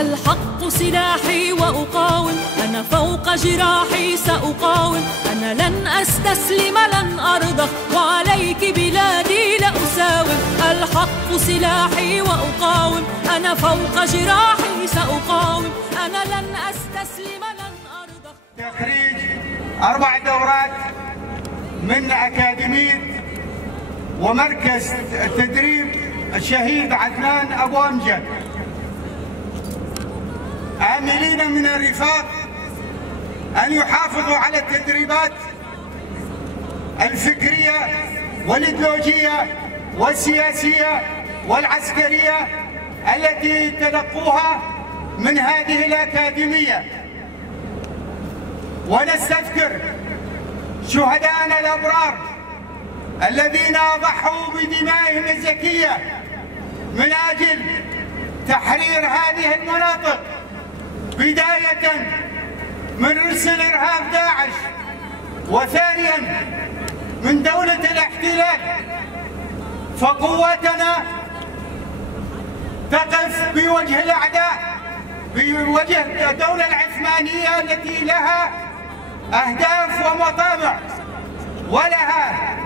الحق سلاحي وأقاوم، أنا فوق جراحي سأقاوم، أنا لن أستسلم لن أرضى، وعليك بلادي لأساوم. الحق سلاحي وأقاوم، أنا فوق جراحي سأقاوم، أنا لن أستسلم لن أرضى. تخريج 4 دورات من أكاديمية ومركز التدريب الشهيد عدنان أبو أمجد، آملين من الرفاق أن يحافظوا على التدريبات الفكرية والإيديولوجية والسياسية والعسكرية التي تلقوها من هذه الأكاديمية، ونستذكر شهداءنا الأبرار الذين ضحوا بدمائهم الزكية من أجل تحرير هذه المناطق، بداية من رسل إرهاب داعش، وثانيا من دولة الاحتلال. فقواتنا تقف بوجه الأعداء، بوجه الدولة العثمانية التي لها أهداف ومطامع، ولها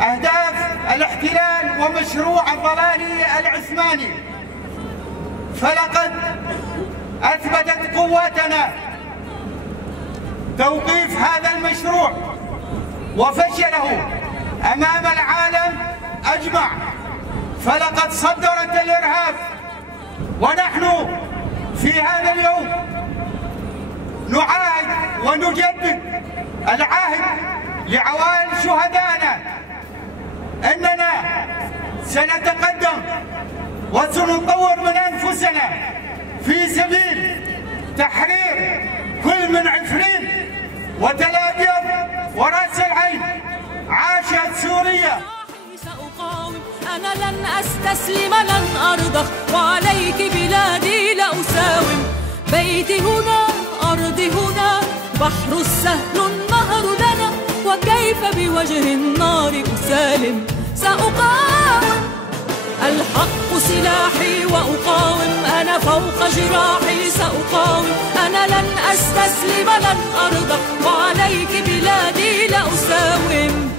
أهداف الاحتلال ومشروع الضلالي العثماني. فلقد أثبتت قواتنا توقيف هذا المشروع وفشله أمام العالم أجمع، فلقد صدرت الإرهاب. ونحن في هذا اليوم نعاهد ونجدد العهد لعوائل شهدائنا أننا سنتقدم وسنطور من أنفسنا في سبيل تحرير كل من عفرين وتل أبيض وراس العين. عاشت سوريا. سأقاوم، أنا لن أستسلم لن أرضى، وعليك بلادي لأساوم. بيتي هنا أرضي هنا، بحر السهل النهر لنا، وكيف بوجه النار أسالم. سأقاوم، الحق سلاحي وأقاوم، أنا فوق جراحي سأقاوم، أنا لن أستسلم لن أرضى، وعليك بلادي لأساوم.